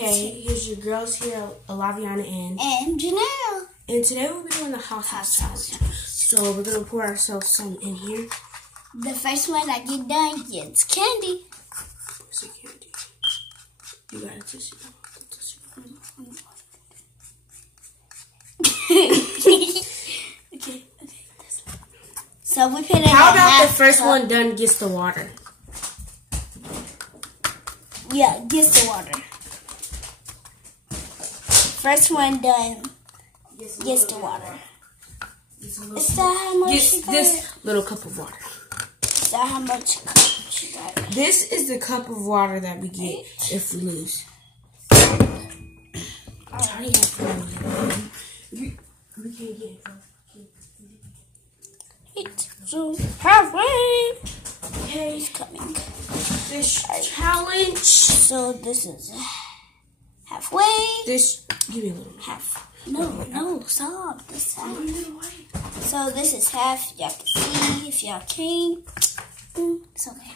Hey, here's your girls here, Laviana and Janelle. And today we'll be doing the hot sauce challenge. So we're gonna pour ourselves some in here. The first one that get done gets candy. Where's the candy? You got a tissue. Okay. So we put it. How about the first one done gets the water? Yeah, gets the water. First one done gets the water. Is that how much gets this little cup of water. Is that how much she got? This is the cup of water that we get if we lose. We can't get it. So halfway. Okay, He's coming. This challenge. So this is halfway. This, give me a little half. No, stop. This half. So this is half. Y'all can see if y'all can. It's okay.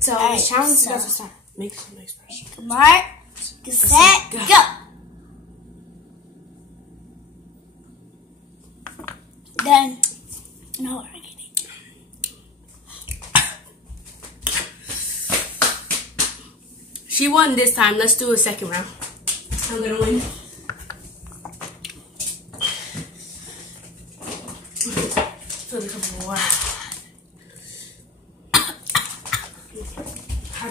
So right, the challenge is so about to start. Make some expression. Mark, get set, go. Done. No, I get it. She won this time. Let's do a second round. I'm gonna win. Fill the cup of water. Hi.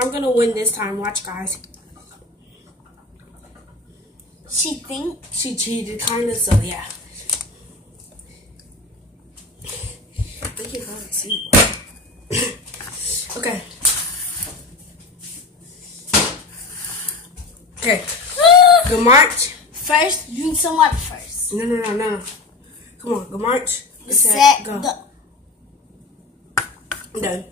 I'm gonna win this time. Watch, guys. She thinks She cheated, kinda. So yeah. We can probably see. Okay. Okay. Good march. first. Drink some water first. No. Come on. Good march. Get Set, go. Done.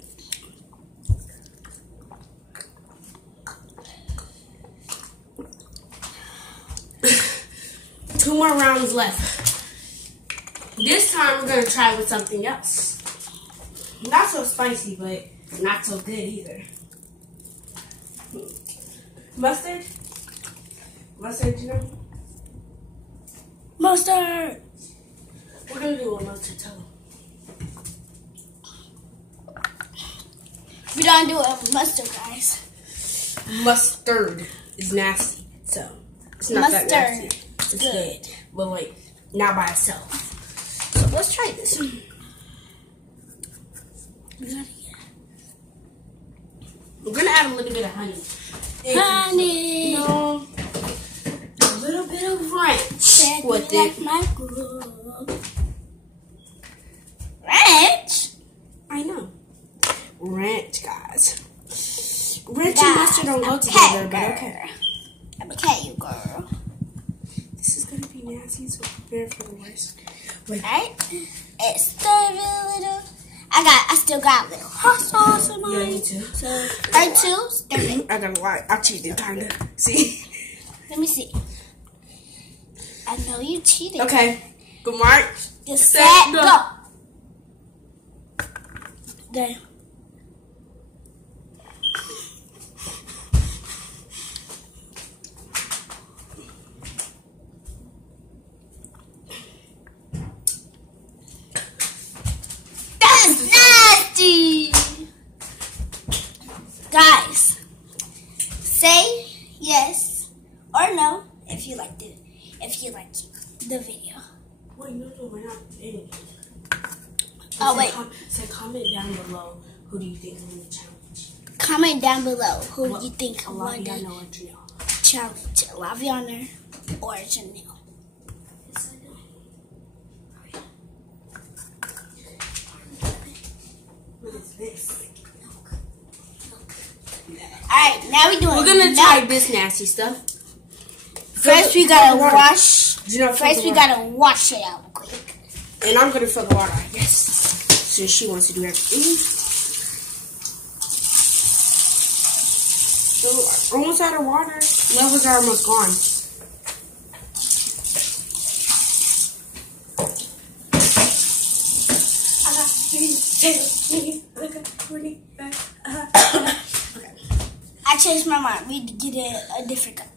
Two more rounds left. This time we're gonna try with something else. Not so spicy, but not so good either. Mustard? Mustard, you know? Mustard. We're gonna do a mustard too. We don't do a mustard, guys. Mustard is nasty, so it's not that nasty. Mustard. It's good, but like not by itself. So let's try this. We're gonna add a little bit of honey. Honey. You know, a little bit of ranch with like it. my girl. Ranch? I know. Ranch, guys. Ranch and mustard don't go together, Okay, but okay. I'm okay, you girl. This is gonna be nasty, so prepare for the worst. Wait. Right? It's stir it a little. I still got a little hot sauce in mine. Yeah, me too. So her too. Stir it. I got a lot. I cheated, kinda. See? Let me see. I know you cheated. Okay. Good march. Get set, go. There. That's nasty. Guys, say yes or no if you like the video. Wait, no, we're not editing. Oh, wait. Say comment down below. Who do you think won the challenge? Comment down below who you think won the Laviana or Janelle? challenge, Laviana or Janelle. Yes, I know. What is this? Alright, now we're doing. We're gonna try this nasty stuff. First, we gotta wash. First, we gotta wash it out quick. And I'm gonna fill the water, I guess. Since she wants to do everything. So, almost out of water. Levels are almost gone. Okay. I changed my mind. We need to get a different cup.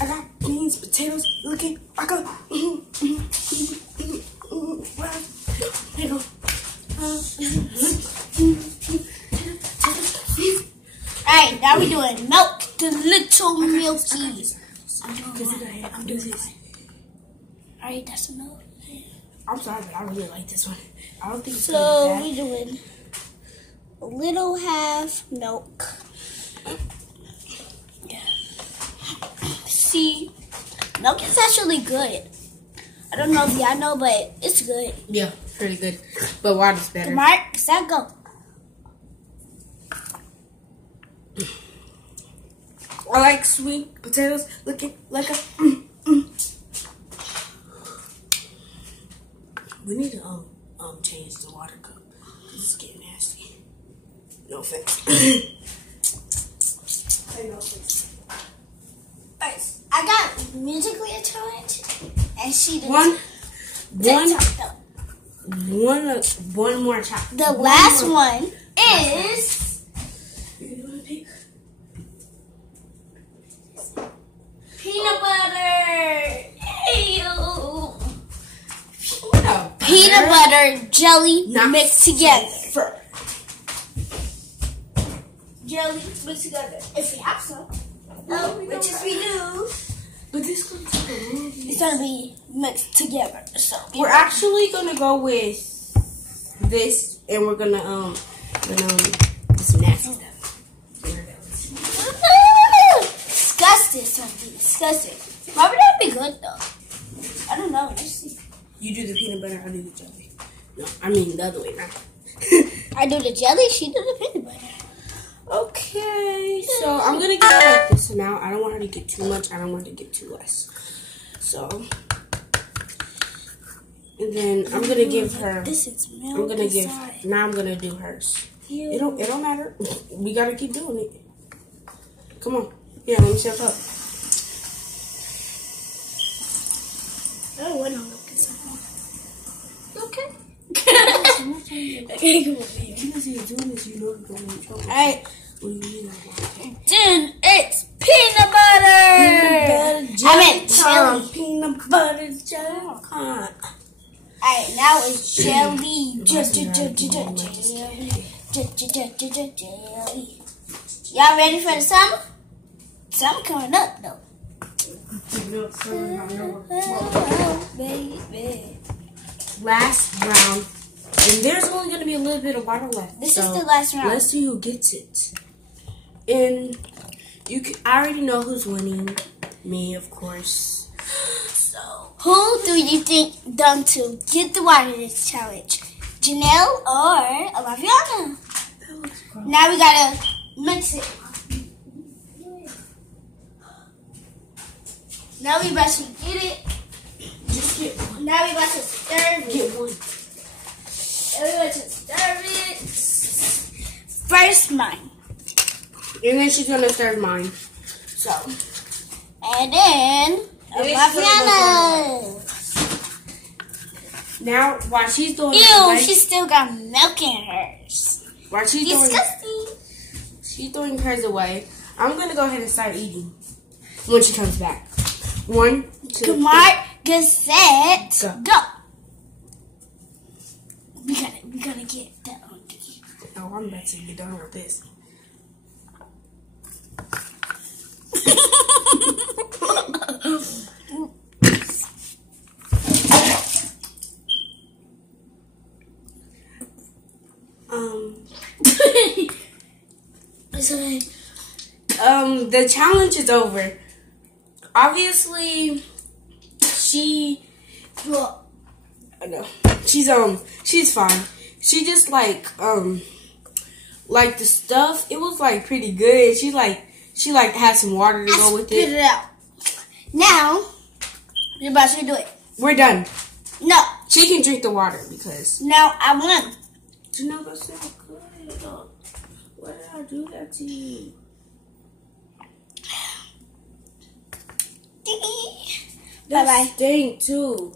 I got beans, potatoes, looking like a. There you go. Alright, now we're doing milk, the little milky. I'm doing this. Alright, that's enough. I'm sorry, but I really like this one. I don't think it's So gonna be we're doing a little half milk. See, milk is actually good. I don't know if y'all know, but it's good. bad. Yeah, pretty good. But water's better. Mark, set, go. I like sweet potatoes looking like a. We need to change the water cup. This is getting nasty. No offense. Say no offense. I got musically a challenge, and she did One more challenge. The last one is peanut butter. Ew. Peanut butter jelly mixed together. Jelly mixed together. If you have some. Which is we do. But this one's It's gonna be mixed together. So we're actually gonna go with this, and we're gonna this nasty stuff. Disgusting, something disgusting. Probably that'd be good though. I don't know. Let's see. You do the peanut butter, I do the jelly. No, I mean the other way around. I do the jelly. She do the peanut butter. Okay, so I'm gonna give her like this amount. I don't want her to get too much. I don't want her to get too less. So, and then I'm gonna give her. This is milk. I'm gonna give. Now I'm gonna do hers. It don't matter. We gotta keep doing it. Come on. Yeah, let me step up. Oh, what milk is that? Okay. Okay, come on. Because you're doing this, you know you're going to trouble. Alright. Then it's peanut butter. I meant jelly. Peanut butter jelly. Alright, now it's jelly. Jelly. Y'all ready for the summer? Summer coming up though. Oh, baby. Last round. And there's only going to be a little bit of water left. This is the last round. Let's see who gets it. And I already know who's winning. Me, of course. So, who do you think done to get the water in this challenge? Janelle or Olaviana? Now we gotta mix it. Now we about to get it. Just get one. Now we about to stir it. Get one. Now we about to stir it. First mine. And then she's going to serve mine. So. And then Olaviana. Now, while she's doing Ew, she still got milk in hers. While she's throwing hers away, I'm going to go ahead and start eating when she comes back. 1, 2, Kumar, get set, go. We gotta get that on. Oh, I'm about to get done with this. The challenge is over. Obviously, she's fine. She just like the stuff. It was like pretty good. She had some water to go with it. Spit it out. Now, you're about to do it. We're done. No. She can drink the water because. Now I won. Janelle, that's so good. Why did I do that to you? Bye bye. Stink too.